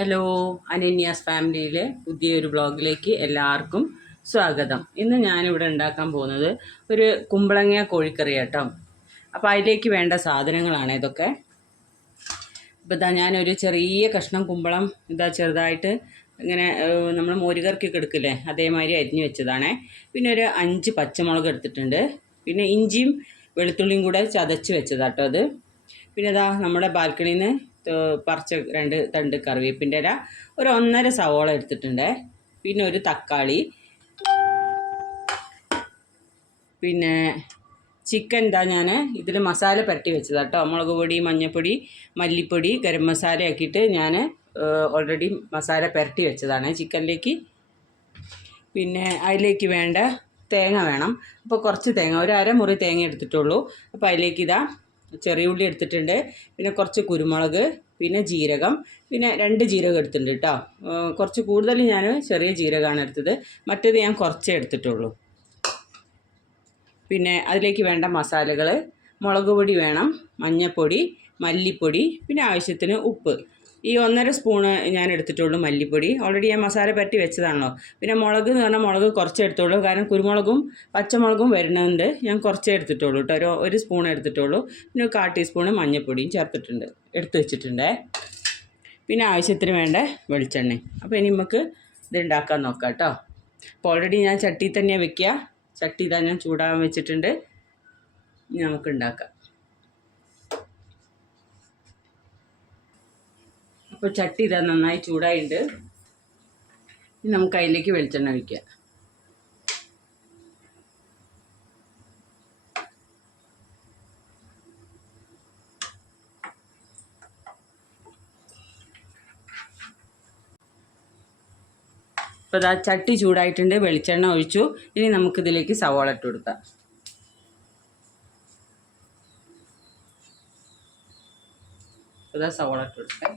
Hello, അനന്യാസ് ഫാമിലിയിലെ പുതിയൊരു വ്ളോഗിലേക്ക് എല്ലാവർക്കും സ്വാഗതം. ഇന്ന് ഞാനിവിടെ ഉണ്ടാക്കാൻ പോകുന്നത് ഒരു കുമ്പളങ്ങ കോഴിക്കറി കേട്ടോ. അപ്പോൾ അതിലേക്ക് വേണ്ട സാധനങ്ങളാണ് ഇതൊക്കെ. ഇപ്പോൾ ഇതാ ഞാനൊരു ചെറിയ കഷ്ണം കുമ്പളം ചെറുതായിട്ട് ഇങ്ങനെ നമ്മൾ മോരുകറിക്കൊക്കെ എടുക്കില്ലേ, അതേമാതിരി അരിഞ്ഞു വെച്ചതാണേ. പിന്നെ ഒരു 5 പച്ചമുളക് എടുത്തിട്ടുണ്ട്. പിന്നെ ഇഞ്ചിയും വെളുത്തുള്ളിയും കൂടെ ചതച്ച് വെച്ചതാട്ടോ അത്. പിന്നെ ഇതാ നമ്മുടെ ബാൽക്കണിയിൽ നിന്ന് പറിച്ച 2 തണ്ട് കറിവേപ്പിൻ്റെ ഇല, ഒരു 1.5 സവോള എടുത്തിട്ടുണ്ട്. പിന്നെ ഒരു തക്കാളി, പിന്നെ ചിക്കൻ ഞാൻ ഇതിൽ മസാല പുരട്ടി വെച്ചതാട്ടോ. മുളക് പൊടി, മഞ്ഞൾപ്പൊടി, മല്ലിപ്പൊടി, ഗരം മസാല ആക്കിയിട്ട് ഞാൻ ഓൾറെഡി മസാല പുരട്ടി വെച്ചതാണ് ചിക്കനിലേക്ക്. പിന്നെ അതിലേക്ക് വേണ്ട തേങ്ങ വേണം. അപ്പോൾ കുറച്ച് തേങ്ങ, ഒരു അരമുറി തേങ്ങ എടുത്തിട്ടുള്ളൂ. അപ്പോൾ അതിലേക്ക് ചെറിയ ഉള്ളി എടുത്തിട്ടുണ്ട്. പിന്നെ കുറച്ച് കുരുമുളക്, പിന്നെ ജീരകം, പിന്നെ 2 ജീരകം എടുത്തിട്ടുണ്ട് കേട്ടോ. കുറച്ച് കൂടുതൽ ഞാൻ ചെറിയ ജീരകമാണ് എടുത്തത്, മറ്റേത് ഞാൻ കുറച്ചേ എടുത്തിട്ടുള്ളൂ. പിന്നെ അതിലേക്ക് വേണ്ട മസാലകൾ: മുളക് പൊടി വേണം, മഞ്ഞൾപ്പൊടി, മല്ലിപ്പൊടി, പിന്നെ ആവശ്യത്തിന് ഉപ്പ്. ഈ 1.5 സ്പൂണ് ഞാൻ എടുത്തിട്ടുള്ളൂ മല്ലിപ്പൊടി. ഓൾറെഡി ഞാൻ മസാല പരട്ടി വെച്ചതാണല്ലോ. പിന്നെ മുളക് എന്ന് പറഞ്ഞാൽ മുളക് കുറച്ചേ എടുത്തുള്ളൂ, കാരണം കുരുമുളകും പച്ചമുളകും വരുന്നുണ്ട്. ഞാൻ കുറച്ചേ എടുത്തിട്ടുള്ളൂ കേട്ടോ, ഒരു സ്പൂൺ എടുത്തിട്ടുള്ളൂ. പിന്നെ 1/4 ടീസ്പൂണ് മഞ്ഞൾപ്പൊടിയും ചേർത്തിട്ടുണ്ട്, എടുത്ത് വെച്ചിട്ടുണ്ട്. പിന്നെ ആവശ്യത്തിന് വേണ്ട വെളിച്ചെണ്ണ. അപ്പോൾ ഇനി നമുക്ക് ഇത് ഉണ്ടാക്കാൻ നോക്കാം കേട്ടോ. അപ്പോൾ ഓൾറെഡി ഞാൻ ചട്ടി തന്നെയാണ് വെക്കുക. ചട്ടി ഞാൻ ചൂടാകാൻ വെച്ചിട്ടുണ്ട്. ഇനി നമുക്ക് ഉണ്ടാക്കാം. അപ്പോൾ ചട്ടി നന്നായി ചൂടായിട്ടുണ്ട്. ഇനി നമുക്ക് അതിലേക്ക് വെളിച്ചെണ്ണ ഒഴിക്കാം. അപ്പോൾ ചട്ടി ചൂടായിട്ടുണ്ട്, വെളിച്ചെണ്ണ ഒഴിച്ചു. ഇനി നമുക്കിതിലേക്ക് സവാള ഇട്ട് കൊടുക്കാം. അപ്പോൾ സവാള ഇട്ട് കൊടുക്കാം.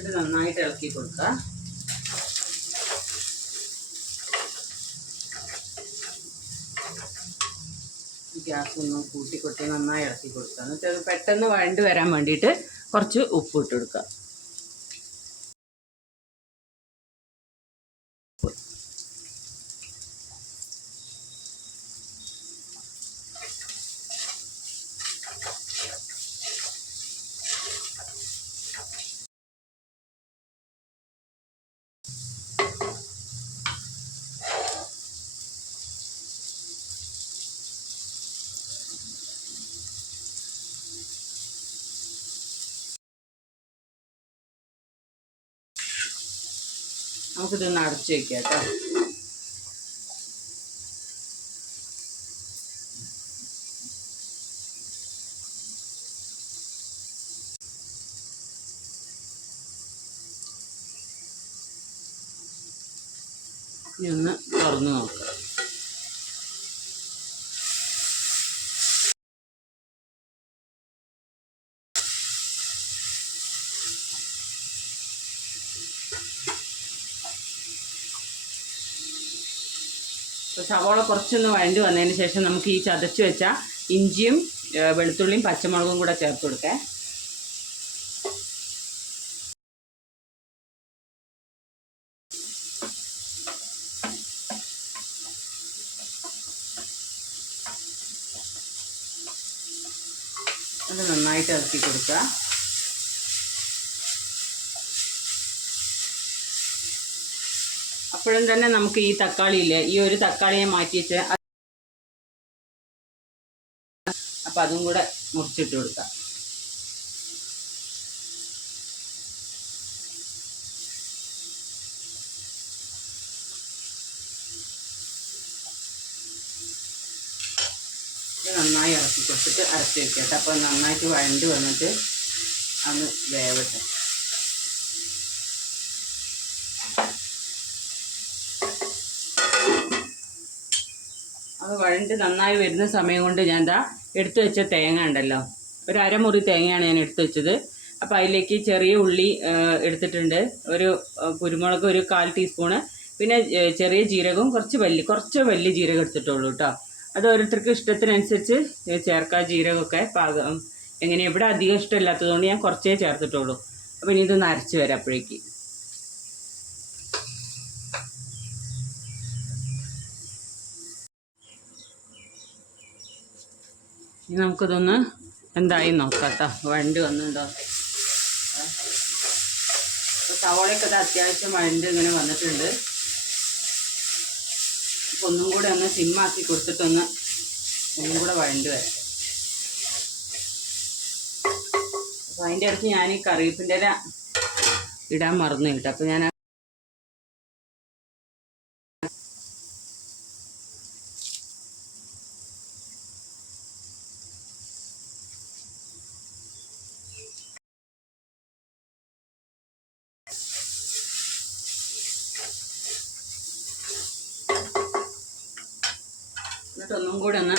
ഇത് നന്നായിട്ട് ഇളക്കി കൊടുക്കുക. ഗ്യാസ് ഒന്ന് കൂട്ടിക്കൊട്ടി നന്നായി ഇളക്കി കൊടുക്കുക. എന്നിട്ട് അത് പെട്ടെന്ന് വഴണ്ട് വരാൻ വേണ്ടിയിട്ട് കുറച്ച് ഉപ്പ് ഇട്ട് കൊടുക്കുക. നമുക്കിതൊന്ന് അടച്ചു വയ്ക്കാം കേട്ടോ. ഇനി ഒന്ന് തുറന്ന് നോക്കാം. അപ്പോൾ സവാള കുറച്ചൊന്ന് വഴണ്ടി വന്നതിന് ശേഷം നമുക്ക് ഈ ചതച്ച് വെച്ച ഇഞ്ചിയും വെളുത്തുള്ളിയും പച്ചമുളകും കൂടെ ചേർത്ത് കൊടുക്കാം. അത് നന്നായിട്ട് ഇറക്കി കൊടുക്കുക. അപ്പോഴും തന്നെ നമുക്ക് ഈ തക്കാളിയില്ലേ, ഈ ഒരു തക്കാളിയെ മാറ്റി വെച്ച് അപ്പം അതും കൂടെ മുറിച്ചിട്ട് കൊടുക്കാം. നന്നായി ഇറക്കി കൊടുത്തിട്ട് അരച്ച് വെക്കട്ടെ. അപ്പോൾ നന്നായിട്ട് വഴണ്ട് വന്നിട്ട് അന്ന് വേവട്ടെ. അത് വഴണ്ട് നന്നായി വരുന്ന സമയം കൊണ്ട് ഞാൻ എടുത്തു വെച്ച തേങ്ങ ഉണ്ടല്ലോ, ഒരു അരമുറി തേങ്ങയാണ് ഞാൻ എടുത്തു വെച്ചത്. അപ്പോൾ അതിലേക്ക് ചെറിയ ഉള്ളി എടുത്തിട്ടുണ്ട്, ഒരു കുരുമുളക് ഒരു 1/4 ടീസ്പൂണ്, പിന്നെ ചെറിയ ജീരകവും കുറച്ച് വലിയ ജീരകം എടുത്തിട്ടുള്ളൂ കേട്ടോ. അത് ഓരോരുത്തർക്ക് ഇഷ്ടത്തിനനുസരിച്ച് ചേർക്കാം. ജീരകമൊക്കെ പാകം എങ്ങനെ ഇവിടെ അധികം ഇഷ്ടമില്ലാത്തതുകൊണ്ട് ഞാൻ കുറച്ചേ ചേർത്തിട്ടുള്ളൂ. അപ്പോൾ ഇനി ഇതൊന്ന് അരച്ച് വരാം. അപ്പോഴേക്ക് ഇനി നമുക്കിതൊന്ന് എന്തായി നോക്കാം കേട്ടോ, വഴണ്ട് വന്നിട്ടുണ്ടോ. സവോളയൊക്കെ അത് അത്യാവശ്യം വഴണ്ട് ഇങ്ങനെ വന്നിട്ടുണ്ട്. അപ്പോൾ ഒന്നും കൂടെ ഒന്ന് സിമ്മാക്കി കൊടുത്തിട്ടൊന്നും കൂടെ വഴണ്ട് വരാം. അപ്പോൾ അതിൻ്റെ ഇടയ്ക്ക് ഞാൻ ഈ കറിവേപ്പിൻ്റെ ഇല ഇടാൻ മറന്നു കിട്ടും. അപ്പോൾ ഞാൻ എന്നിട്ടൊന്നും കൂടെ ഒന്ന്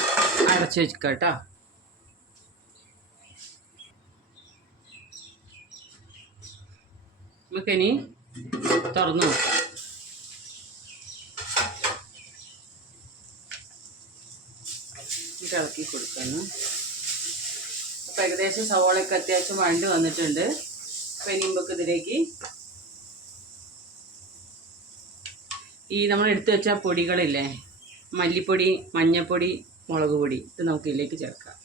അടച്ചു വെക്കാം കേട്ടോ. നമുക്കിനി തുറന്നു നോക്കാം. ഇളക്കി കൊടുക്കുന്നു. അപ്പോൾ ഏകദേശം സവോളയൊക്കെ അത്യാവശ്യം വഴണ്ട് വന്നിട്ടുണ്ട്. അപ്പോൾ ഇനി നമുക്ക് ഇതിലേക്ക് ഈ നമ്മൾ എടുത്തു വെച്ച പൊടികളില്ലേ, മല്ലിപ്പൊടി, മഞ്ഞൾപ്പൊടി, മുളക് പൊടി, ഇത് നമുക്ക് ഇതിലേക്ക് ചേർക്കാം.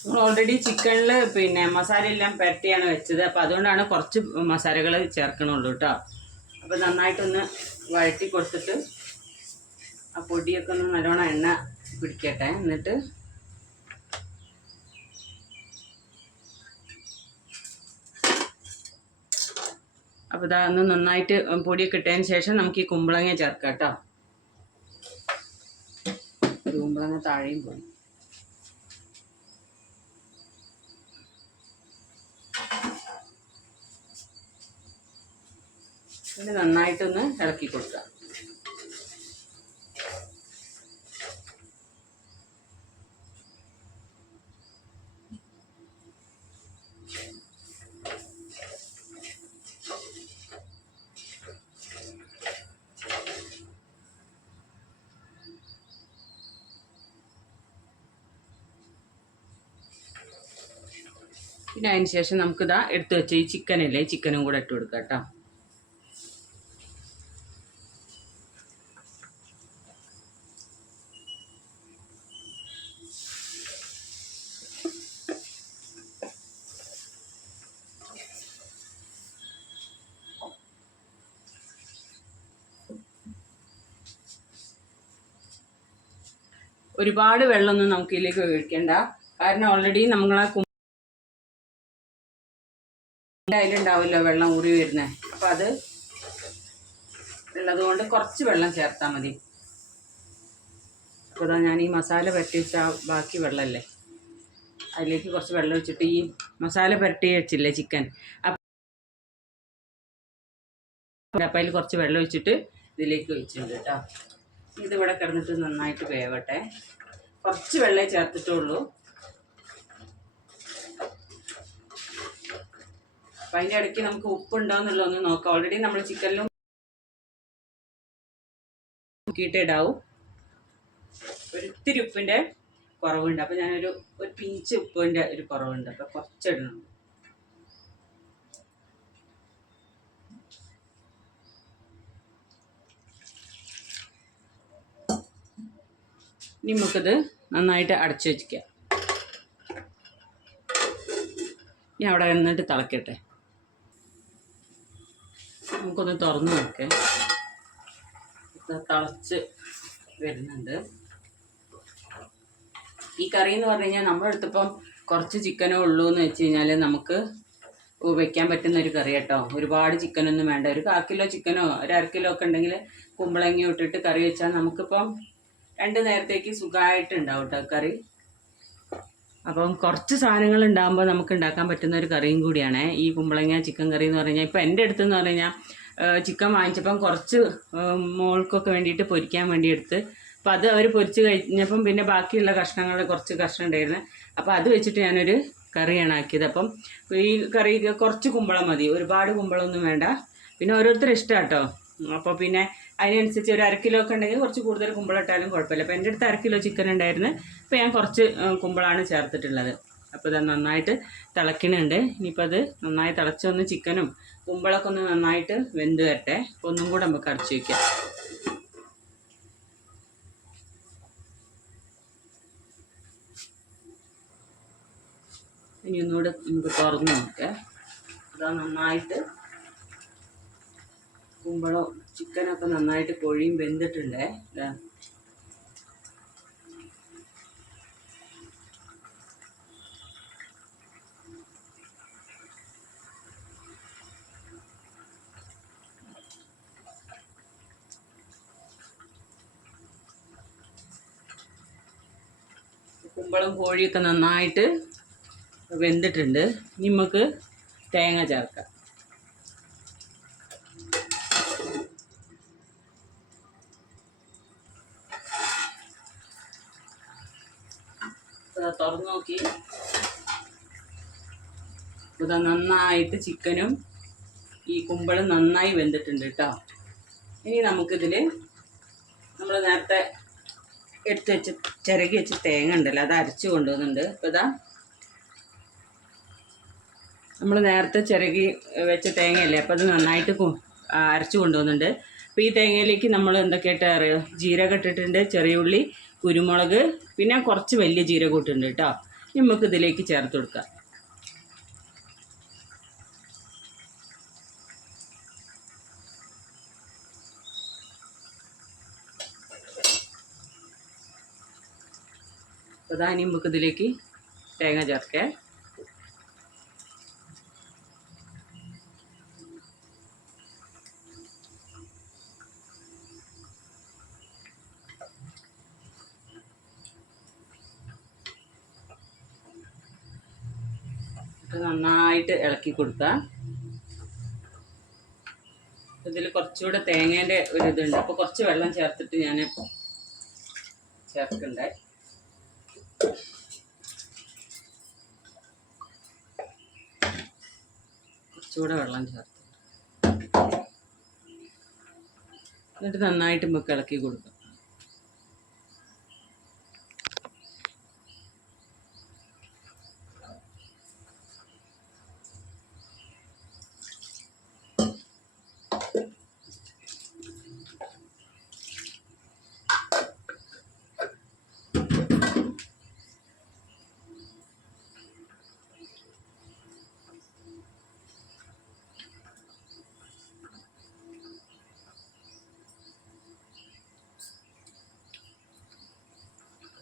നമ്മൾ ഓൾറെഡി ചിക്കനിൽ പിന്നെ മസാല എല്ലാം പുരട്ടിയാണ് വെച്ചത്. അപ്പോൾ അതുകൊണ്ടാണ് കുറച്ച് മസാലകൾ ചേർക്കണുള്ളൂ കേട്ടോ. അപ്പോൾ നന്നായിട്ടൊന്ന് വഴറ്റി കൊടുത്തിട്ട് ആ പൊടിയൊക്കെ ഒന്ന് നല്ലോണം എണ്ണ പിടിക്കട്ടെ. എന്നിട്ട് അപ്പോൾ ഇതാ ഒന്ന് നന്നായിട്ട് പൊടിയൊക്കെ ഇട്ടതിന് ശേഷം നമുക്ക് ഈ കുമ്പളങ്ങ ചേർക്കാം കേട്ടോ. കുമ്പളങ്ങ താഴെയും പോയി. ഇത് നന്നായിട്ടൊന്ന് ഇളക്കി കൊടുക്കുക. പിന്നെ അതിന് ശേഷം നമുക്കിതാ എടുത്തു വെച്ച ഈ ചിക്കനില്ലേ, ചിക്കനും കൂടെ ഇട്ട് കൊടുക്കാം കേട്ടോ. ഒരുപാട് വെള്ളമൊന്നും നമുക്ക് ഇതിലേക്ക് ഒഴിക്കണ്ട. കാരണം ഓൾറെഡി നമ്മളാ അതിലുണ്ടാവുമല്ലോ വെള്ളം ഊറി വരുന്നത്. അപ്പം അത് ഉള്ളതുകൊണ്ട് കുറച്ച് വെള്ളം ചേർത്താൽ മതി. അപ്പോൾ അതാ ഞാൻ ഈ മസാല പുരട്ടി വെച്ച ബാക്കി വെള്ളമല്ലേ, അതിലേക്ക് കുറച്ച് വെള്ളം ഒഴിച്ചിട്ട് ഈ മസാല പുരട്ടി വെച്ചില്ലേ ചിക്കൻ, അപ്പം അതിൽ കുറച്ച് വെള്ളം ഒഴിച്ചിട്ട് ഇതിലേക്ക് ഒഴിച്ചിട്ടുണ്ട് കേട്ടോ. ഇതിവിടെ കിടന്നിട്ട് നന്നായിട്ട് വേവട്ടെ. കുറച്ച് വെള്ളമേ ചേർത്തിട്ടുള്ളൂ. അപ്പം അതിൻ്റെ ഇടയ്ക്ക് നമുക്ക് ഉപ്പുണ്ടോയെന്നുള്ള ഒന്ന് നോക്കാം. ഓൾറെഡി നമ്മൾ ചിക്കനിലും നോക്കിയിട്ട് ഇടാവും. ഒരിത്തിരി ഉപ്പിൻ്റെ കുറവുണ്ട്. അപ്പം ഞാനൊരു പിഞ്ച് ഉപ്പിൻ്റെ ഒരു കുറവുണ്ട്. അപ്പം കുറച്ചിടണം. ഇനി നമുക്കിത് നന്നായിട്ട് അടച്ചു വയ്ക്കാം. ഇനി അവിടെ നിന്നിട്ട് തിളക്കട്ടെ. നമുക്കൊന്ന് തുറന്ന് നോക്കേ. തിളച്ച് വരുന്നുണ്ട്. ഈ കറി എന്ന് പറഞ്ഞു കഴിഞ്ഞാൽ നമ്മുടെ അടുത്തിപ്പം കുറച്ച് ചിക്കനേ ഉള്ളൂ എന്ന് വെച്ച് കഴിഞ്ഞാൽ നമുക്ക് വെക്കാൻ പറ്റുന്ന ഒരു കറി കേട്ടോ. ഒരുപാട് ചിക്കനൊന്നും വേണ്ട. ഒരു 1/4 കിലോ ചിക്കനോ ഒരു 1/2 കിലോ ഒക്കെ ഉണ്ടെങ്കിൽ കുമ്പളങ്ങ ഇട്ടിട്ട് കറി വെച്ചാൽ നമുക്കിപ്പം 2 നേരത്തേക്ക് സുഖമായിട്ടുണ്ടാവും കേട്ടോ കറി. അപ്പം കുറച്ച് സാധനങ്ങൾ ഉണ്ടാകുമ്പോൾ നമുക്ക് ഉണ്ടാക്കാൻ പറ്റുന്ന ഒരു കറിയും കൂടിയാണ് ഈ കുമ്പളങ്ങ ചിക്കൻ കറി എന്ന് പറഞ്ഞാൽ. ഇപ്പം എൻ്റെ അടുത്തെന്ന് പറഞ്ഞു കഴിഞ്ഞാൽ ചിക്കൻ വാങ്ങിച്ചപ്പം കുറച്ച് മോൾക്കൊക്കെ വേണ്ടിയിട്ട് പൊരിക്കാൻ വേണ്ടി എടുത്ത് അപ്പം അത് അവർ പൊരിച്ച് കഴിഞ്ഞപ്പം പിന്നെ ബാക്കിയുള്ള കഷ്ണങ്ങൾ കുറച്ച് കഷ്ണം ഉണ്ടായിരുന്നു. അപ്പോൾ അത് വെച്ചിട്ട് ഞാനൊരു കറിയാണ് ആക്കിയത്. അപ്പം ഈ കറി കുറച്ച് കുമ്പളം മതി, ഒരുപാട് കുമ്പളമൊന്നും വേണ്ട. പിന്നെ ഓരോരുത്തരും ഇഷ്ടം കേട്ടോ. അപ്പോൾ പിന്നെ അതിനനുസരിച്ച് ഒരു 1/2 കിലോ ഒക്കെ ഉണ്ടെങ്കിൽ കുറച്ച് കൂടുതൽ കുമ്പളം ഇട്ടാലും കുഴപ്പമില്ല. അപ്പോൾ എൻ്റെ അടുത്ത് 1/2 കിലോ ചിക്കൻ ഉണ്ടായിരുന്നു. അപ്പോൾ ഞാൻ കുറച്ച് കുമ്പളമാണ് ചേർത്തിട്ടുള്ളത്. അപ്പോൾ ഇത് നന്നായിട്ട് തിളയ്ക്കുന്നുണ്ട്. ഇനിയിപ്പോൾ അത് നന്നായി തിളച്ചൊന്ന് ചിക്കനും കുമ്പളമൊക്കെ ഒന്ന് നന്നായിട്ട് വെന്ത് വരട്ടെ. അപ്പോൾ ഒന്നും കൂടെ നമുക്ക് അടച്ചു വയ്ക്കാം. ഇനി ഒന്നുകൂടെ നമുക്ക് തുറന്ന് നോക്കാം. അതാ നന്നായിട്ട് കുമ്പളം ചിക്കനൊക്കെ നന്നായിട്ട് കൊഴിയും വെന്തിട്ടുണ്ടേ. കുമ്പളം കോഴിയൊക്കെ നന്നായിട്ട് വെന്തിട്ടുണ്ട്. ഇനി നമുക്ക് തേങ്ങ ചേർക്കാം. തുറന്നു നോക്കി. ഇതാ നന്നായിട്ട് ചിക്കനും ഈ കുമ്പളം നന്നായി വെന്തിട്ടുണ്ട് കേട്ടോ. ഇനി നമുക്കിതിൽ നമ്മൾ നേരത്തെ എടുത്ത് വെച്ച് ചിരകി വെച്ച് തേങ്ങ ഉണ്ടല്ലോ, അത് അരച്ച് കൊണ്ടുവന്നുണ്ട്. അപ്പോൾ ഇതാ നമ്മൾ നേരത്തെ ചിരകി വെച്ച തേങ്ങയല്ലേ, അപ്പോൾ അത് നന്നായിട്ട് അരച്ച് കൊണ്ടുവന്നുണ്ട്. അപ്പോൾ ഈ തേങ്ങയിലേക്ക് നമ്മൾ എന്തൊക്കെയായിട്ട് അറിയോ, ജീരകം ഇട്ടിട്ടുണ്ട്, ചെറിയ ഉള്ളി, കുരുമുളക്, പിന്നെ കുറച്ച് വലിയ ജീരകം ഇട്ടിട്ടുണ്ട് കേട്ടോ. നമുക്ക് ഇതിലേക്ക് ചേർത്ത് കൊടുക്കാം. അപ്പോൾ ഇതാ ഇനി നമുക്ക് ഇതിലേക്ക് തേങ്ങ ചേർക്കാം. നന്നായിട്ട് ഇളക്കി കൊടുക്കാം. ഇതിൽ കുറച്ചുകൂടെ തേങ്ങേൻ്റെ ഒരു ഇതുണ്ട്, അപ്പോൾ കുറച്ച് വെള്ളം ചേർത്തിട്ട് ഞാൻ ചേർക്കണ്ടേ. കുറച്ചുകൂടെ വെള്ളം ചേർത്ത് എന്നിട്ട് നന്നായിട്ട് നമുക്ക് ഇളക്കി കൊടുക്കാം.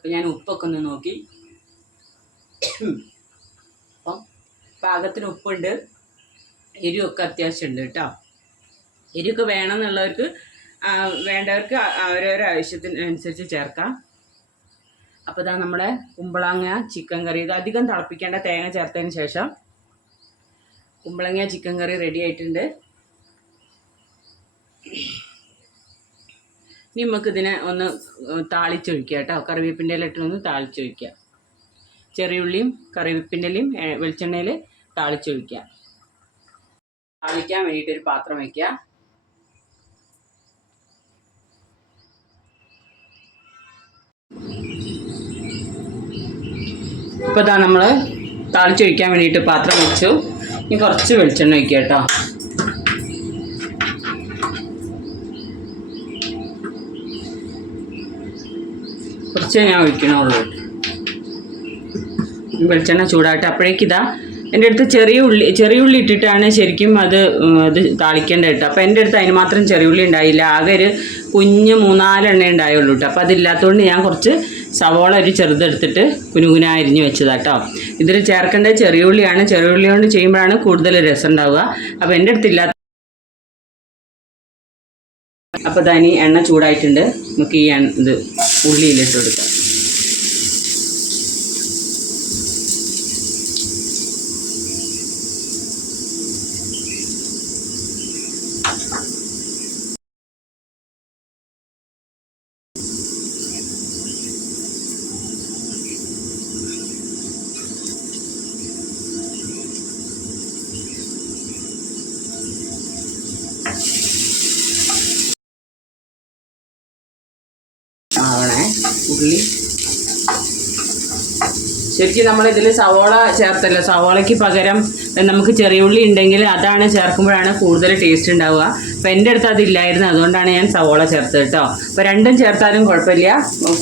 അപ്പം ഞാൻ ഉപ്പൊക്കെ ഒന്ന് നോക്കി. അപ്പം പാകത്തിന് ഉപ്പുണ്ട്, എരിവൊക്കെ അത്യാവശ്യം ഉണ്ട് കേട്ടോ. എരിവൊക്കെ വേണമെന്നുള്ളവർക്ക് വേണ്ടവർക്ക് അവരവരുടെ ആവശ്യത്തിനനുസരിച്ച് ചേർക്കാം. അപ്പോൾ ഇതാ നമ്മുടെ കുമ്പളങ്ങ ചിക്കൻ കറി, ഇത് അധികം തിളപ്പിക്കേണ്ട, തേങ്ങ ചേർത്തതിന് ശേഷം കുമ്പളങ്ങ ചിക്കൻ കറി റെഡി ആയിട്ടുണ്ട്. ഇനി നമുക്കിതിനെ ഒന്ന് താളിച്ചൊഴിക്കുക കേട്ടോ. കറിവേപ്പിൻ്റെ ഇല ഇട്ടൊന്ന് താളിച്ചൊഴിക്കുക. ചെറിയുള്ളിയും കറിവേപ്പിൻ്റെ ഇലയും വെളിച്ചെണ്ണയിൽ താളിച്ചൊഴിക്കുക. താളിക്കാൻ വേണ്ടിയിട്ടൊരു പാത്രം വയ്ക്കുക. ഇപ്പോൾ ഇതാ നമ്മൾ താളിച്ചൊഴിക്കാൻ വേണ്ടിയിട്ട് പാത്രം വെച്ചു. ഇനി കുറച്ച് വെളിച്ചെണ്ണ വയ്ക്കുക കേട്ടോ. കുറച്ചേ ഞാൻ ഒഴിക്കണുള്ളൂ. വെളിച്ചെണ്ണ ചൂടായിട്ട് അപ്പോഴേക്കിതാ എൻ്റെ അടുത്ത് ചെറിയ ഉള്ളി ഇട്ടിട്ടാണ് ശരിക്കും അത് താളിക്കേണ്ടത് കേട്ടോ. അപ്പോൾ എൻ്റെ അടുത്ത് അതിന് മാത്രം ചെറിയ ഉള്ളി ഉണ്ടായില്ല, ആകെ ഒരു കുഞ്ഞ് 3-4 എണ്ണ ഉണ്ടായുള്ളൂ കേട്ടോ. അപ്പോൾ അതില്ലാത്തതുകൊണ്ട് ഞാൻ കുറച്ച് സവോള ഒരു ചെറുതെടുത്തിട്ട് കുനുകുന അരിഞ്ഞ് വെച്ചതാട്ടോ. ഇതിൽ ചേർക്കേണ്ടത് ചെറിയ ഉള്ളിയാണ്. ചെറിയ ഉള്ളി കൊണ്ട് ചെയ്യുമ്പോഴാണ് കൂടുതൽ രസം ഉണ്ടാവുക. അപ്പോൾ എൻ്റെ അടുത്തില്ലാത്ത അപ്പോൾ ഇനി എണ്ണ ചൂടായിട്ടുണ്ട്. നമുക്ക് ഈ ഇത് ഉള്ളിയിലിട്ട് കൊടുക്കാം. ശരിക്കും നമ്മളിതിൽ സവോള ചേർത്തല്ലോ, സവോളയ്ക്ക് പകരം നമുക്ക് ചെറിയ ഉള്ളി ഉണ്ടെങ്കിൽ അതാണ് ചേർക്കുമ്പോഴാണ് കൂടുതൽ ടേസ്റ്റ് ഉണ്ടാവുക. അപ്പം എൻ്റെ അടുത്ത് അതില്ലായിരുന്നു, അതുകൊണ്ടാണ് ഞാൻ സവോള ചേർത്തത് കേട്ടോ. അപ്പോൾ രണ്ടും ചേർത്താലും കുഴപ്പമില്ല,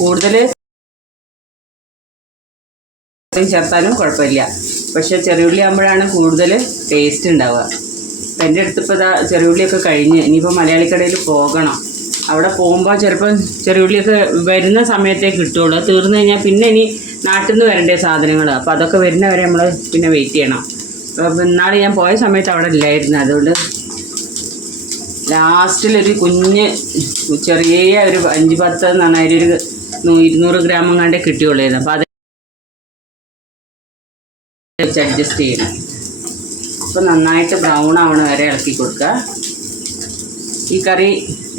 കൂടുതൽ ചേർത്താലും കുഴപ്പമില്ല. പക്ഷെ ചെറിയുള്ളി ആകുമ്പോഴാണ് കൂടുതൽ ടേസ്റ്റ് ഉണ്ടാവുക. അപ്പം എൻ്റെ അടുത്തിപ്പോൾ ഇതാ ചെറിയുള്ളിയൊക്കെ കഴിഞ്ഞ് ഇനിയിപ്പോൾ മലയാളിക്കടയിൽ പോകണം. അവിടെ പോകുമ്പോൾ ചിലപ്പം ചെറിയുള്ളിയൊക്കെ വരുന്ന സമയത്തേ കിട്ടുള്ളൂ. തീർന്നു കഴിഞ്ഞാൽ പിന്നെ ഇനി നാട്ടിൽ നിന്ന് വരേണ്ട സാധനങ്ങൾ, അപ്പോൾ അതൊക്കെ വരുന്നവരെ നമ്മൾ പിന്നെ വെയിറ്റ് ചെയ്യണം. അപ്പോൾ ഇന്നാൾ ഞാൻ പോയ സമയത്ത് അവിടെ ഇല്ലായിരുന്നു, അതുകൊണ്ട് ലാസ്റ്റിലൊരു കുഞ്ഞ് ചെറിയ ഒരു 5-10 എന്ന് പറഞ്ഞാൽ ഒരു 200 ഗ്രാം കണ്ടേ കിട്ടിയുള്ളായിരുന്നു. അപ്പോൾ അത് വെച്ച് അഡ്ജസ്റ്റ് ചെയ്യണം. അപ്പോൾ നന്നായിട്ട് ബ്രൗൺ ആവണ വരെ ഇളക്കി കൊടുക്കുക. ഈ കറി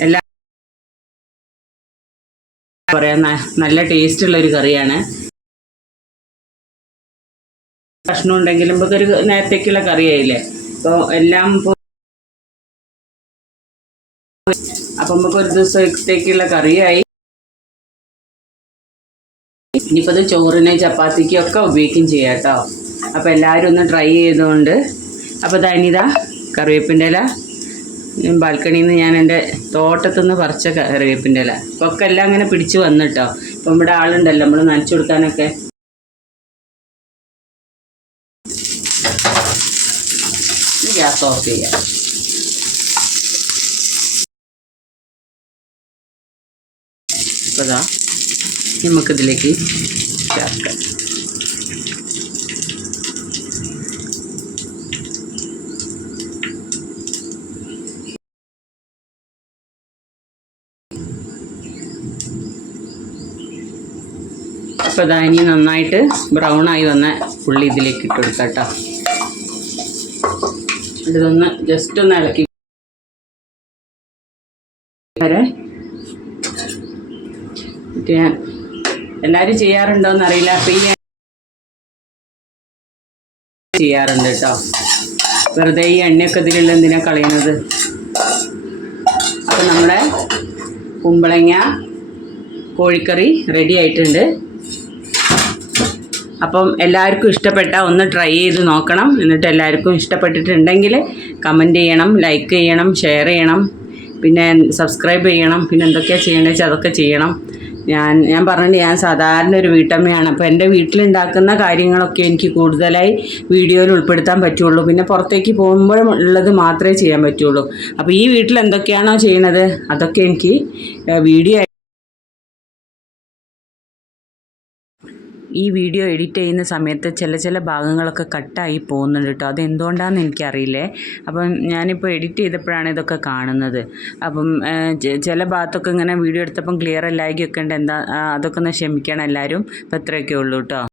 എല്ലാ പറയാ നല്ല ടേസ്റ്റുള്ളൊരു കറിയാണ്. ഭക്ഷണം ഉണ്ടെങ്കിലും നമുക്കൊരു നേരത്തേക്കുള്ള കറിയായില്ലേ. അപ്പോൾ എല്ലാം അപ്പം നമുക്കൊരു ദിവസത്തേക്കുള്ള കറിയായി. ഇനിയിപ്പോൾ അത് ചോറിന് ചപ്പാത്തിക്കും ഒക്കെ ഉപയോഗിക്കും ചെയ്യാം കേട്ടോ. അപ്പോൾ എല്ലാവരും ഒന്ന് ട്രൈ ചെയ്തുകൊണ്ട്. അപ്പോൾ ഇതാ കറിവേപ്പിൻ്റെ ഇല ബാൽക്കണിയിൽ നിന്ന് ഞാൻ എൻ്റെ തോട്ടത്തിൽ നിന്ന് പറിച്ച കറിവേപ്പിൻ്റെ ഇല. അപ്പോൾ ഒക്കെ എല്ലാം അങ്ങനെ പിടിച്ച് വന്നു കേട്ടോ. ഇപ്പം ഇവിടെ ആളുണ്ടല്ലോ നമ്മൾ നനച്ചു കൊടുക്കാനൊക്കെ. ഗ്യാസ് ഓഫ് ചെയ്യാം. അപ്പോൾ ഇതാ നമുക്കിതിലേക്ക് ചേർക്കാം. അപ്പോൾ ഇതാ ഇനി നന്നായിട്ട് ബ്രൗണായി വന്ന ഉള്ളി ഇതിലേക്ക് ഇട്ട് കൊടുക്കാം കേട്ടോ. ഇതൊന്ന് ജസ്റ്റ് ഒന്ന് ഇളക്കി വരെ. ഞാൻ എല്ലാവരും ചെയ്യാറുണ്ടോയെന്ന് അറിയില്ല, അപ്പം ഈ ചെയ്യാറുണ്ട് കേട്ടോ. വെറുതെ ഈ എണ്ണയൊക്കെ ഇതിലുള്ള എന്തിനാ കളയുന്നത്. അപ്പം നമ്മുടെ കുമ്പളങ്ങ കോഴിക്കറി റെഡി ആയിട്ടുണ്ട്. അപ്പം എല്ലാവർക്കും ഇഷ്ടപ്പെട്ട ഒന്ന് ട്രൈ ചെയ്ത് നോക്കണം. എന്നിട്ട് എല്ലാവർക്കും ഇഷ്ടപ്പെട്ടിട്ടുണ്ടെങ്കിൽ കമൻറ്റ് ചെയ്യണം, ലൈക്ക് ചെയ്യണം, ഷെയർ ചെയ്യണം, പിന്നെ സബ്സ്ക്രൈബ് ചെയ്യണം. പിന്നെ എന്തൊക്കെയാണ് ചെയ്യേണ്ടത് വെച്ചാൽ അതൊക്കെ ചെയ്യണം. ഞാൻ പറഞ്ഞിട്ട് ഞാൻ സാധാരണ ഒരു വീട്ടമ്മയാണ്. അപ്പോൾ എൻ്റെ വീട്ടിലുണ്ടാക്കുന്ന കാര്യങ്ങളൊക്കെ എനിക്ക് കൂടുതലായി വീഡിയോയിൽ ഉൾപ്പെടുത്താൻ പറ്റുള്ളൂ. പിന്നെ പുറത്തേക്ക് പോകുമ്പോഴും ഉള്ളത് മാത്രമേ ചെയ്യാൻ പറ്റുള്ളൂ. അപ്പോൾ ഈ വീട്ടിൽ എന്തൊക്കെയാണോ ചെയ്യണത് അതൊക്കെ എനിക്ക് ഈ വീഡിയോ എഡിറ്റ് ചെയ്യുന്ന സമയത്ത് ചില ഭാഗങ്ങളൊക്കെ കട്ടായി പോകുന്നുണ്ട് കേട്ടോ. അതെന്തുകൊണ്ടാണെന്ന് എനിക്കറിയില്ലേ. അപ്പം ഞാനിപ്പോൾ എഡിറ്റ് ചെയ്തപ്പോഴാണ് ഇതൊക്കെ കാണുന്നത്. അപ്പം ചില ഭാഗത്തൊക്കെ ഇങ്ങനെ വീഡിയോ എടുത്തപ്പം ക്ലിയർ അല്ലായികൊക്കെ ഉണ്ട്. അതൊക്കെ ഒന്ന് ക്ഷമിക്കണം എല്ലാവരും. അപ്പോൾ ഇത്രയൊക്കെ ഉള്ളൂ കേട്ടോ.